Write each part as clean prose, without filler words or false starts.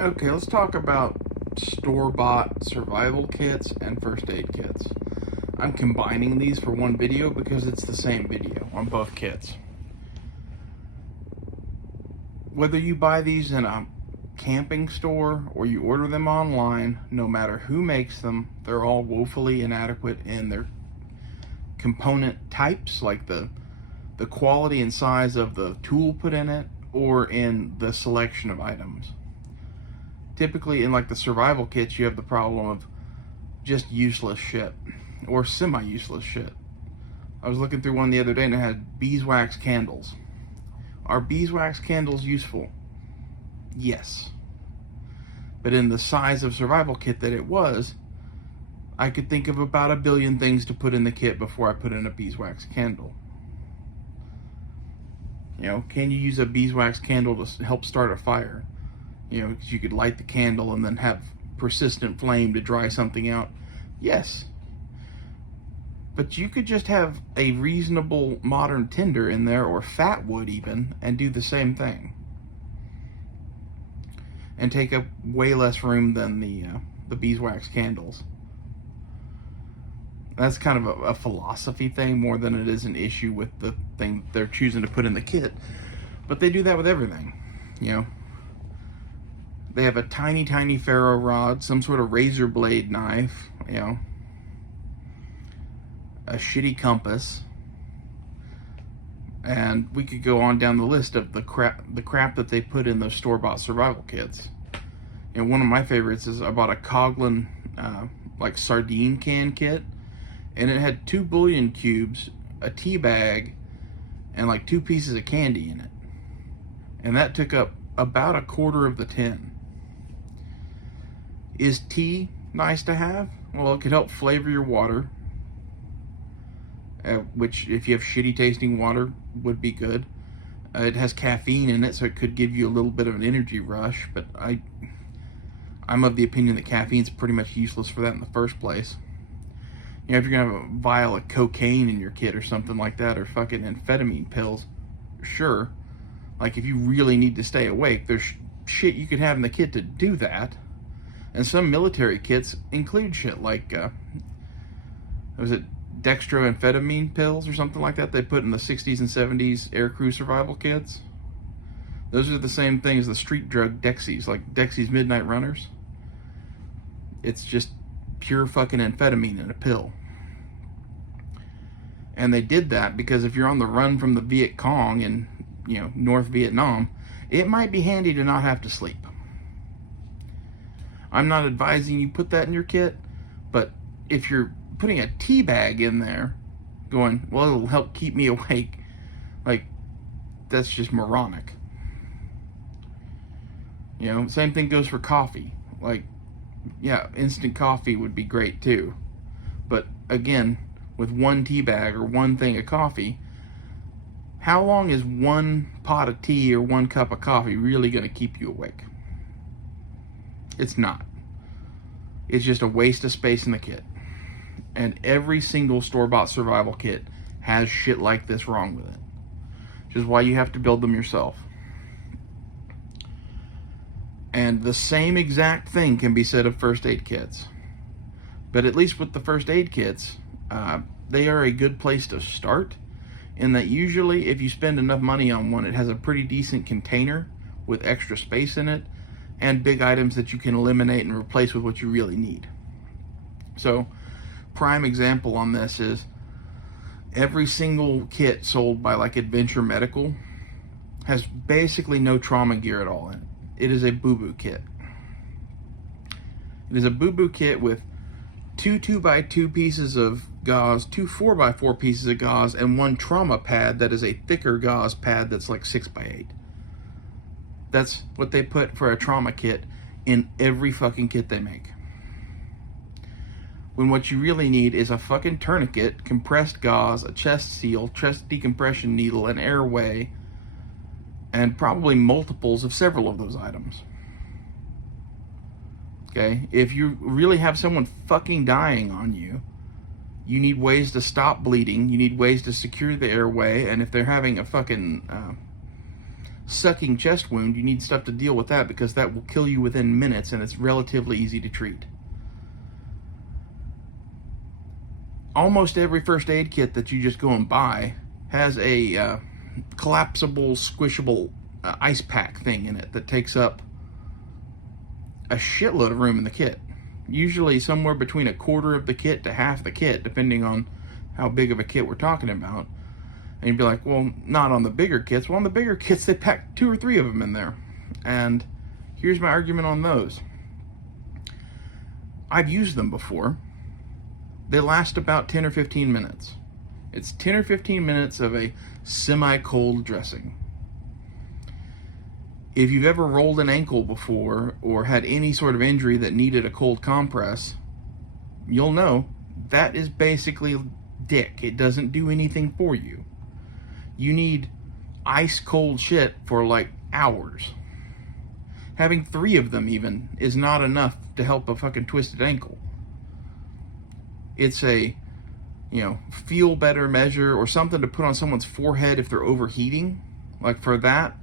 Okay, let's talk about store-bought survival kits and first aid kits. I'm combining these for one video because it's the same video on both kits. Whether you buy these in a camping store or you order them online, no matter who makes them, they're all woefully inadequate in their component types, like the quality and size of the tool put in it, or in the selection of items. Typically in like the survival kits, you have the problem of just useless shit or semi-useless shit. I was looking through one the other day and it had beeswax candles. Are beeswax candles useful? Yes. But in the size of survival kit that it was, I could think of about a billion things to put in the kit before I put in a beeswax candle. You know, can you use a beeswax candle to help start a fire? You know, because you could light the candle and then have persistent flame to dry something out. Yes. But you could just have a reasonable modern tinder in there, or fat wood even, and do the same thing. And take up way less room than the beeswax candles. That's kind of a philosophy thing more than it is an issue with the thing they're choosing to put in the kit. But they do that with everything, you know. They have a tiny, tiny ferro rod, some sort of razor blade knife, you know, a shitty compass, and we could go on down the list of the crap that they put in those store-bought survival kits. And one of my favorites is I bought a Coghlan like sardine can kit, and it had 2 bouillon cubes, a tea bag, and like 2 pieces of candy in it. And that took up about a quarter of the tin. Is tea nice to have? Well, it could help flavor your water, which if you have shitty tasting water would be good. It has caffeine in it, so it could give you a little bit of an energy rush, but I'm of the opinion that caffeine's pretty much useless for that in the first place. You know, if you're gonna have a vial of cocaine in your kit or something like that, or fucking amphetamine pills, sure. Like if you really need to stay awake, there's shit you could have in the kit to do that. And some military kits include shit like, was it dextroamphetamine pills or something like that they put in the 60s and 70s aircrew survival kits? Those are the same thing as the street drug Dexies, like Dexy's Midnight Runners. It's just pure fucking amphetamine in a pill. And they did that because if you're on the run from the Viet Cong in, you know, North Vietnam, it might be handy to not have to sleep. I'm not advising you put that in your kit, but if you're putting a tea bag in there going, well, it'll help keep me awake, like, that's just moronic. You know, same thing goes for coffee. Like, yeah, instant coffee would be great too. But again, with 1 tea bag or 1 thing of coffee, how long is 1 pot of tea or 1 cup of coffee really going to keep you awake? It's not. It's just a waste of space in the kit. And every single store-bought survival kit has shit like this wrong with it. Which is why you have to build them yourself. And the same exact thing can be said of first aid kits. But at least with the first aid kits, they are a good place to start, in that usually if you spend enough money on one, it has a pretty decent container with extra space in it, and big items that you can eliminate and replace with what you really need. So, prime example on this is every single kit sold by like Adventure Medical has basically no trauma gear at all in it. It is a boo-boo kit. It is a boo-boo kit with 2 2x2 pieces of gauze, 2 4x4 pieces of gauze, and 1 trauma pad that is a thicker gauze pad that's like 6x8. That's what they put for a trauma kit in every fucking kit they make. When what you really need is a fucking tourniquet, compressed gauze, a chest seal, chest decompression needle, an airway, and probably multiples of several of those items. Okay? If you really have someone fucking dying on you, you need ways to stop bleeding, you need ways to secure the airway, and if they're having a fucking sucking chest wound, you need stuff to deal with that because that will kill you within minutes and it's relatively easy to treat. Almost every first aid kit that you just go and buy has a collapsible, squishable ice pack thing in it that takes up a shitload of room in the kit. Usually somewhere between a quarter of the kit to half the kit, depending on how big of a kit we're talking about. And you'd be like, well, not on the bigger kits. Well, on the bigger kits, they pack 2 or 3 of them in there. And here's my argument on those. I've used them before. They last about 10 or 15 minutes. It's 10 or 15 minutes of a semi-cold dressing. If you've ever rolled an ankle before or had any sort of injury that needed a cold compress, you'll know that is basically dick. It doesn't do anything for you. You need ice cold shit for like hours. Having 3 of them even is not enough to help a fucking twisted ankle. It's a, feel better measure or something to put on someone's forehead if they're overheating. Like for that,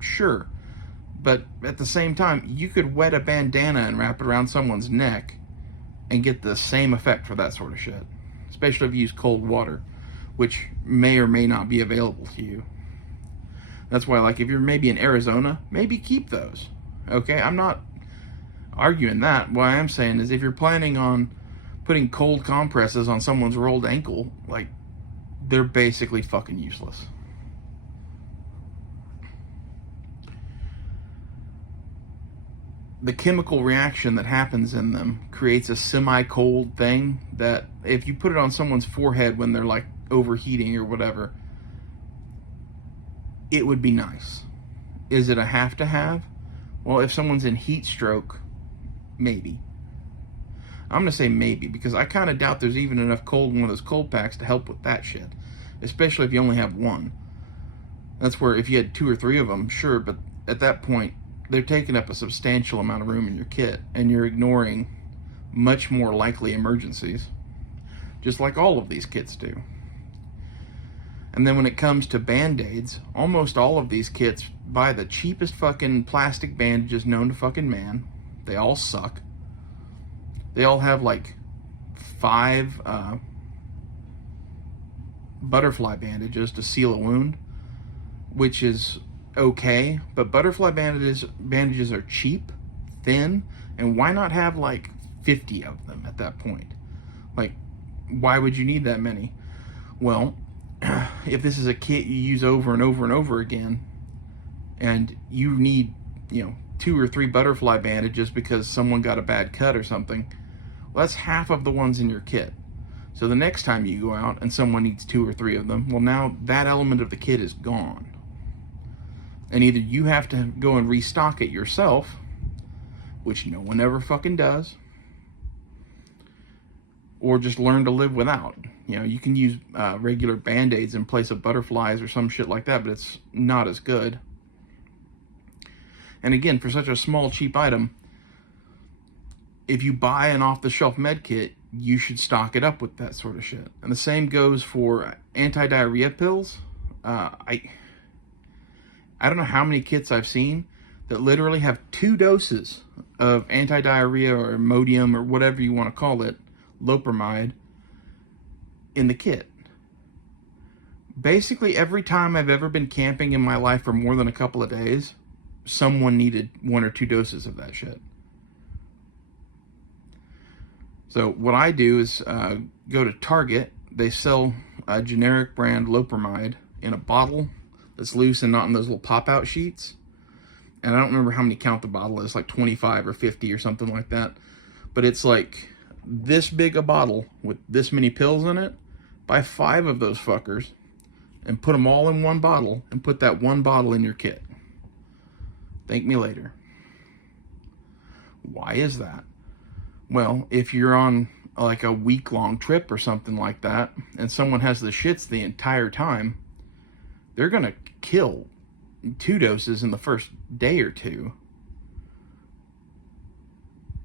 sure. But at the same time, you could wet a bandana and wrap it around someone's neck and get the same effect for that sort of shit. Especially if you use cold water, which may or may not be available to you. That's why, like, if you're maybe in Arizona, maybe keep those. Okay, I'm not arguing that. What I am saying is if you're planning on putting cold compresses on someone's rolled ankle, like, they're basically fucking useless. The chemical reaction that happens in them creates a semi-cold thing that if you put it on someone's forehead when they're like overheating or whatever, it would be nice. Is it a have to have? Well, if someone's in heat stroke, maybe. I'm going to say maybe because I kind of doubt there's even enough cold in one of those cold packs to help with that shit. Especially if you only have one. That's where if you had 2 or 3 of them, sure, but at that point, they're taking up a substantial amount of room in your kit and you're ignoring much more likely emergencies. Just like all of these kits do. And then when it comes to band-aids, almost all of these kits buy the cheapest fucking plastic bandages known to fucking man. They all suck. They all have like 5 butterfly bandages to seal a wound, which is okay, but butterfly bandages are cheap, thin, and why not have like 50 of them at that point? Like, why would you need that many? Well, if this is a kit you use over and over and over again, and you need, 2 or 3 butterfly bandages because someone got a bad cut or something, well, that's half of the ones in your kit. So the next time you go out and someone needs 2 or 3 of them, well, now that element of the kit is gone. And either you have to go and restock it yourself, which no one ever fucking does, or just learn to live without. You can use regular Band-Aids in place of butterflies or some shit like that, but it's not as good. And again, for such a small, cheap item, if you buy an off-the-shelf med kit, you should stock it up with that sort of shit. And the same goes for anti-diarrhea pills. I don't know how many kits I've seen that literally have 2 doses of anti-diarrhea or Imodium or whatever you want to call it, loperamide, in the kit. Basically, every time I've ever been camping in my life for more than a couple of days, someone needed 1 or 2 doses of that shit. So what I do is go to Target. They sell a generic brand loperamide in a bottle that's loose and not in those little pop-out sheets. And I don't remember how many count the bottle is, like 25 or 50 or something like that. But it's like this big a bottle with this many pills in it. Buy 5 of those fuckers and put them all in one bottle and put that one bottle in your kit. Thank me later. Why is that? Well, if you're on like a week-long trip or something like that and someone has the shits the entire time, they're going to kill 2 doses in the first day or 2.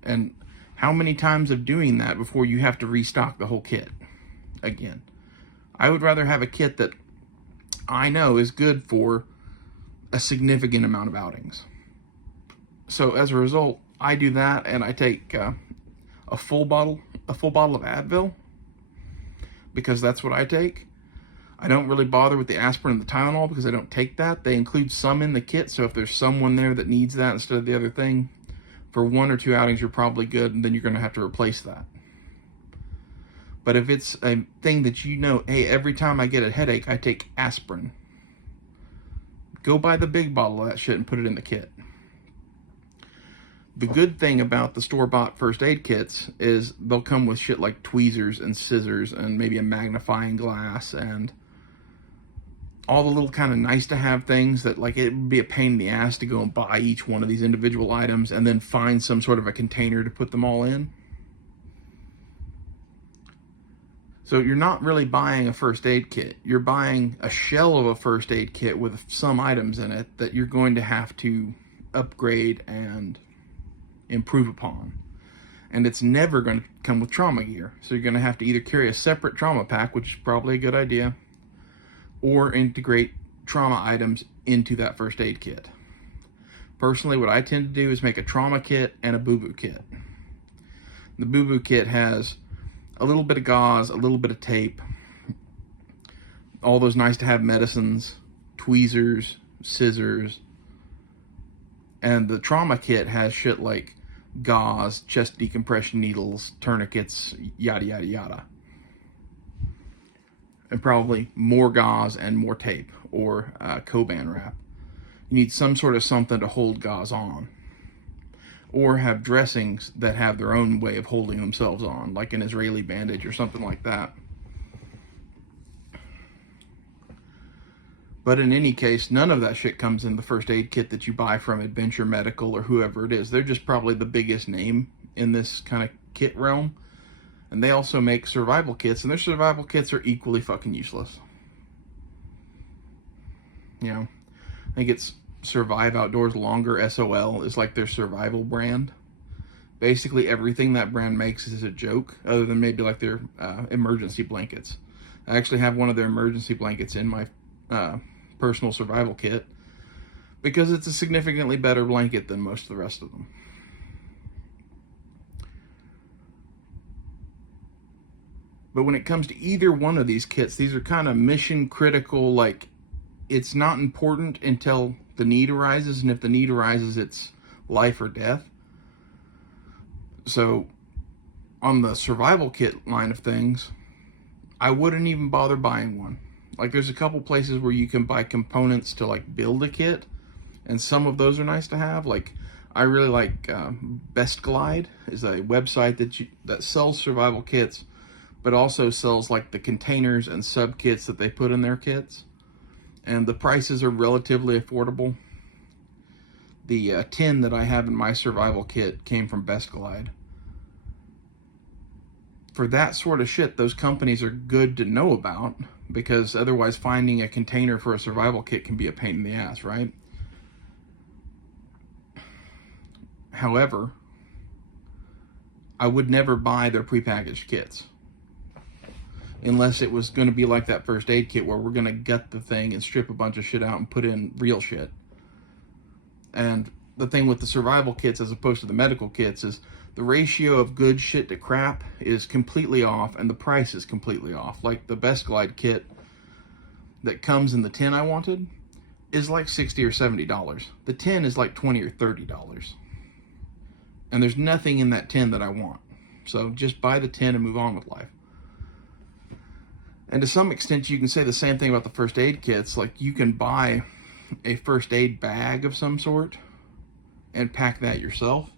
And how many times of doing that before you have to restock the whole kit again? I would rather have a kit that I know is good for a significant amount of outings. So as a result, I do that, and I take a full bottle of Advil, because that's what I take. I don't really bother with the aspirin and the Tylenol because I don't take that. They include some in the kit, so if there's someone there that needs that instead of the other thing, for 1 or 2 outings you're probably good, and then you're going to have to replace that. But if it's a thing that you know, hey, every time I get a headache, I take aspirin, go buy the big bottle of that shit and put it in the kit. The good thing about the store-bought first aid kits is they'll come with shit like tweezers and scissors and maybe a magnifying glass and all the little kind of nice to have things that, like, it would be a pain in the ass to go and buy each one of these individual items and then find some sort of a container to put them all in. So you're not really buying a first aid kit. You're buying a shell of a first aid kit with some items in it that you're going to have to upgrade and improve upon. And it's never going to come with trauma gear. So you're going to have to either carry a separate trauma pack, which is probably a good idea, or integrate trauma items into that first aid kit. Personally, what I tend to do is make a trauma kit and a boo-boo kit. The boo-boo kit has a little bit of gauze, a little bit of tape, all those nice to have medicines, tweezers, scissors, and the trauma kit has shit like gauze, chest decompression needles, tourniquets, yada yada yada. And probably more gauze and more tape, or Coban wrap. You need some sort of something to hold gauze on. Or have dressings that have their own way of holding themselves on, like an Israeli bandage or something like that. But in any case, none of that shit comes in the first aid kit that you buy from Adventure Medical or whoever it is. They're just probably the biggest name in this kind of kit realm. And they also make survival kits, and their survival kits are equally fucking useless. You know, I think it's Survive Outdoors Longer, SOL, is like their survival brand. Basically everything that brand makes is a joke, other than maybe like their emergency blankets. I actually have one of their emergency blankets in my personal survival kit, because it's a significantly better blanket than most of the rest of them. But when it comes to either one of these kits, these are kind of mission critical, like, it's not important until the need arises, and if the need arises, it's life or death. So on the survival kit line of things, I wouldn't even bother buying one. Like, there's a couple places where you can buy components to like build a kit, and some of those are nice to have. Like, I really like Best Glide is a website that sells survival kits, but also sells like the containers and sub kits that they put in their kits. And the prices are relatively affordable. The tin that I have in my survival kit came from Best Glide. For that sort of shit, those companies are good to know about, because otherwise finding a container for a survival kit can be a pain in the ass, right? However, I would never buy their prepackaged kits. Unless it was going to be like that first aid kit where we're going to gut the thing and strip a bunch of shit out and put in real shit. And the thing with the survival kits as opposed to the medical kits is the ratio of good shit to crap is completely off, and the price is completely off. Like the Best Glide kit that comes in the tin I wanted is like $60 or $70. The tin is like $20 or $30. And there's nothing in that tin that I want. So just buy the tin and move on with life. And to some extent, you can say the same thing about the first aid kits. Like, you can buy a first aid bag of some sort and pack that yourself.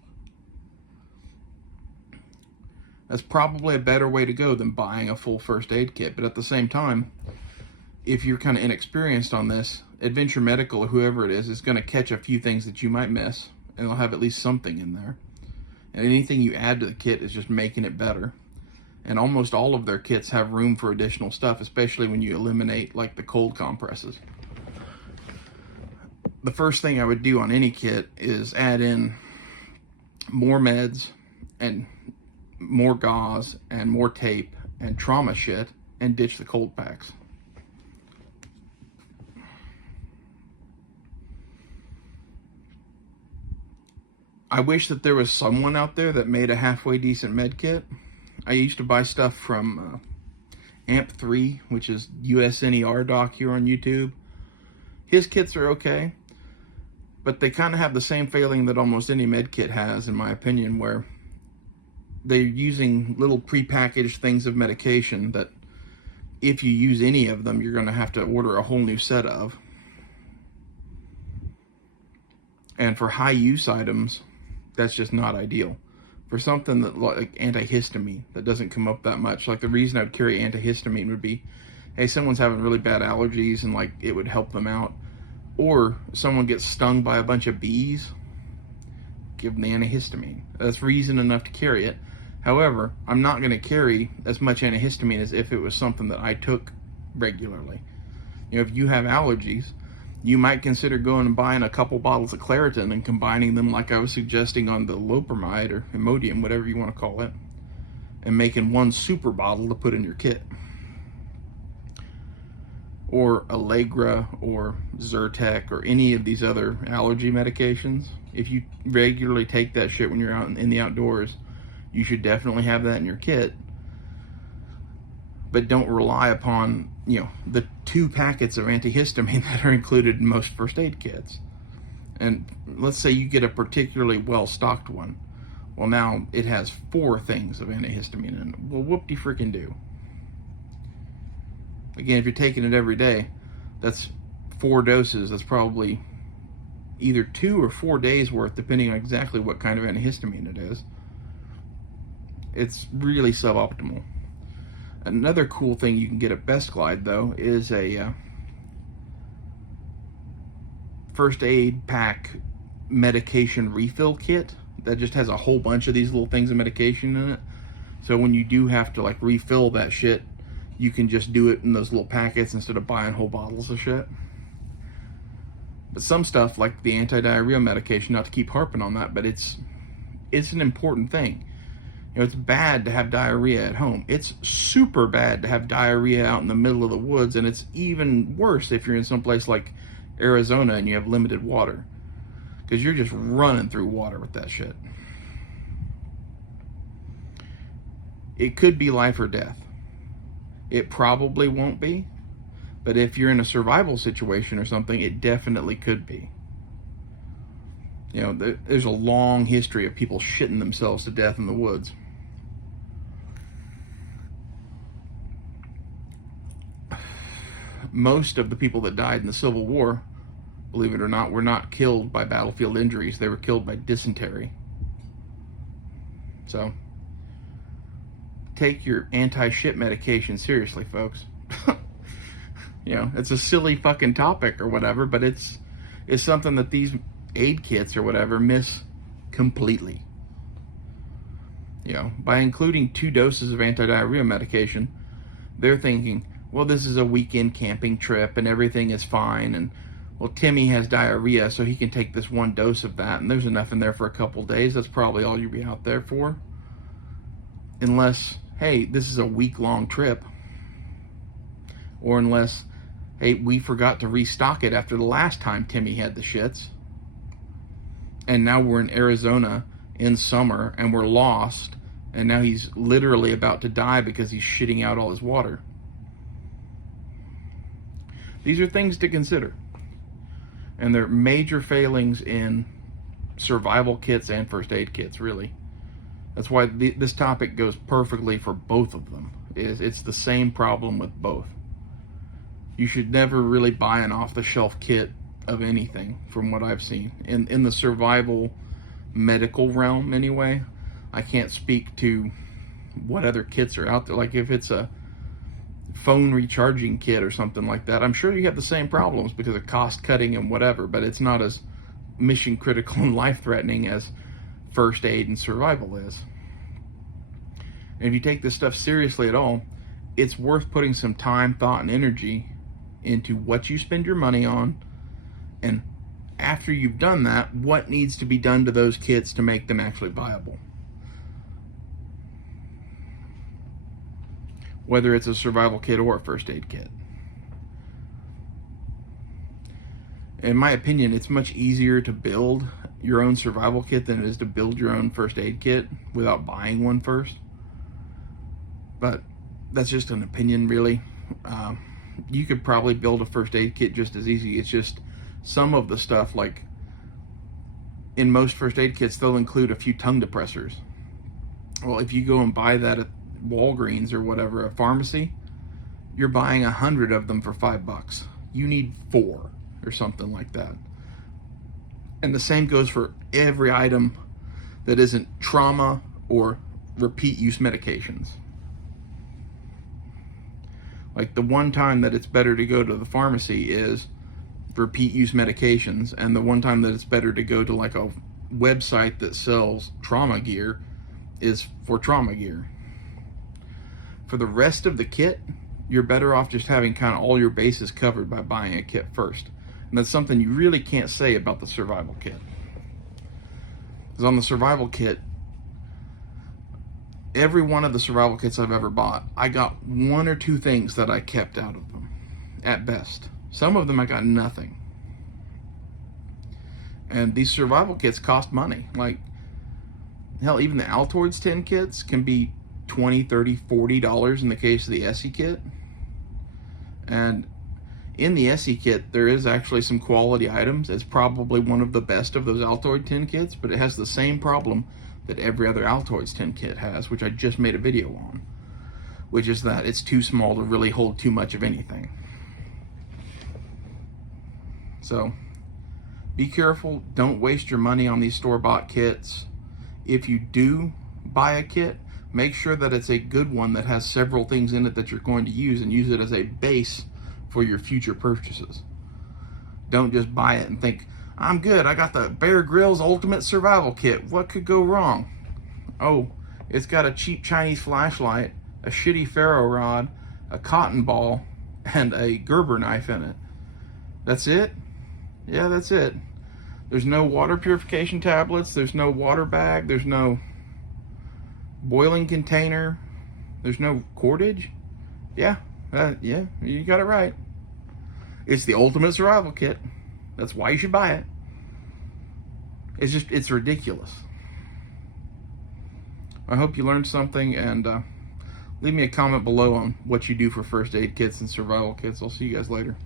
That's probably a better way to go than buying a full first aid kit. But at the same time, if you're kind of inexperienced on this, Adventure Medical or whoever it is going to catch a few things that you might miss, and they'll have at least something in there. And anything you add to the kit is just making it better. And almost all of their kits have room for additional stuff, especially when you eliminate like the cold compresses. The first thing I would do on any kit is add in more meds and more gauze and more tape and trauma shit, and ditch the cold packs. I wish that there was someone out there that made a halfway decent med kit. I used to buy stuff from AMP3, which is USNER doc here on YouTube. His kits are okay, but they kind of have the same failing that almost any med kit has, in my opinion, where they're using little prepackaged things of medication that if you use any of them, you're going to have to order a whole new set of. And for high use items, that's just not ideal. For something that like antihistamine that doesn't come up that much, like the reason I'd carry antihistamine would be, hey, someone's having really bad allergies and like it would help them out. Or someone gets stung by a bunch of bees, give them the antihistamine. That's reason enough to carry it. However, I'm not going to carry as much antihistamine as if it was something that I took regularly. You know, if you have allergies, you might consider going and buying a couple bottles of Claritin and combining them like I was suggesting on the Loperamide or Imodium, whatever you want to call it, and making one super bottle to put in your kit. Or Allegra or Zyrtec or any of these other allergy medications. If you regularly take that shit when you're out in the outdoors, you should definitely have that in your kit. But don't rely upon, you know, the 2 packets of antihistamine that are included in most first aid kits. And let's say you get a particularly well-stocked one. Well, now it has 4 things of antihistamine in it. Well, whoop-de-frickin' do. Again, if you're taking it every day, that's 4 doses. That's probably either 2 or 4 days worth, depending on exactly what kind of antihistamine it is. It's really suboptimal. Another cool thing you can get at Best Glide, though, is a first aid pack medication refill kit that just has a whole bunch of these little things of medication in it. So when you do have to like refill that shit, you can just do it in those little packets instead of buying whole bottles of shit. But some stuff like the anti-diarrhea medication, not to keep harping on that, but it's an important thing. You know, it's bad to have diarrhea at home. It's super bad to have diarrhea out in the middle of the woods, and it's even worse if you're in some place like Arizona and you have limited water, because you're just running through water with that shit. It could be life or death. It probably won't be, but if you're in a survival situation or something, it definitely could be. You know, there's a long history of people shitting themselves to death in the woods. Most of the people that died in the Civil War, believe it or not, were not killed by battlefield injuries. They were killed by dysentery. So, take your anti-shit medication seriously, folks. You know, it's a silly fucking topic or whatever, but it's something that these aid kits or whatever miss completely. You know, by including 2 doses of anti-diarrhea medication, they're thinking, well, this is a weekend camping trip and everything is fine, and well, Timmy has diarrhea, so he can take this 1 dose of that, and there's enough in there for a couple days. That's probably all you'll be out there for. Unless, hey, this is a week-long trip. Or unless, hey, we forgot to restock it after the last time Timmy had the shits. And now we're in Arizona in summer and we're lost, and now he's literally about to die because he's shitting out all his water. These are things to consider. And they're major failings in survival kits and first aid kits, really. That's why this topic goes perfectly for both of them. It's the same problem with both. You should never really buy an off-the-shelf kit of anything, from what I've seen. In the survival medical realm, anyway. I can't speak to what other kits are out there. Like if it's a phone recharging kit or something like that, I'm sure you have the same problems because of cost cutting and whatever, but it's not as mission critical and life-threatening as first aid and survival is. And if you take this stuff seriously at all, it's worth putting some time, thought, and energy into what you spend your money on, and after you've done that, what needs to be done to those kits to make them actually viable. Whether it's a survival kit or a first aid kit. In my opinion, it's much easier to build your own survival kit than it is to build your own first aid kit without buying one first. But that's just an opinion, really. You could probably build a first aid kit just as easy. It's just some of the stuff, like in most first aid kits, they'll include a few tongue depressors. Well, if you go and buy that at Walgreens or whatever, a pharmacy, you're buying 100 of them for $5. You need 4 or something like that. And the same goes for every item that isn't trauma or repeat use medications. Like the one time that it's better to go to the pharmacy is repeat use medications, and the one time that it's better to go to like a website that sells trauma gear is for trauma gear. For the rest of the kit, you're better off just having kind of all your bases covered by buying a kit first. And that's something you really can't say about the survival kit. Because on the survival kit, every one of the survival kits I've ever bought, I got 1 or 2 things that I kept out of them, at best. Some of them I got nothing. And these survival kits cost money. Like, hell, even the Altoids 10 kits can be $20, $30, $40 in the case of the Essie kit. And in the Essie kit, there is actually some quality items. It's probably one of the best of those Altoid 10 kits, but it has the same problem that every other Altoids 10 kit has, which I just made a video on, which is that it's too small to really hold too much of anything. So be careful. Don't waste your money on these store-bought kits. If you do buy a kit, make sure that it's a good one that has several things in it that you're going to use, and use it as a base for your future purchases. Don't just buy it and think, I'm good, I got the Bear Grylls Ultimate Survival Kit. What could go wrong? Oh, it's got a cheap Chinese flashlight, a shitty ferro rod, a cotton ball, and a Gerber knife in it. That's it? Yeah, that's it. There's no water purification tablets, there's no water bag, there's no boiling container, there's no cordage. Yeah, you got it right. It's the Ultimate Survival Kit. That's why you should buy it. It's ridiculous. I hope you learned something, and leave me a comment below on what you do for first aid kits and survival kits. I'll see you guys later.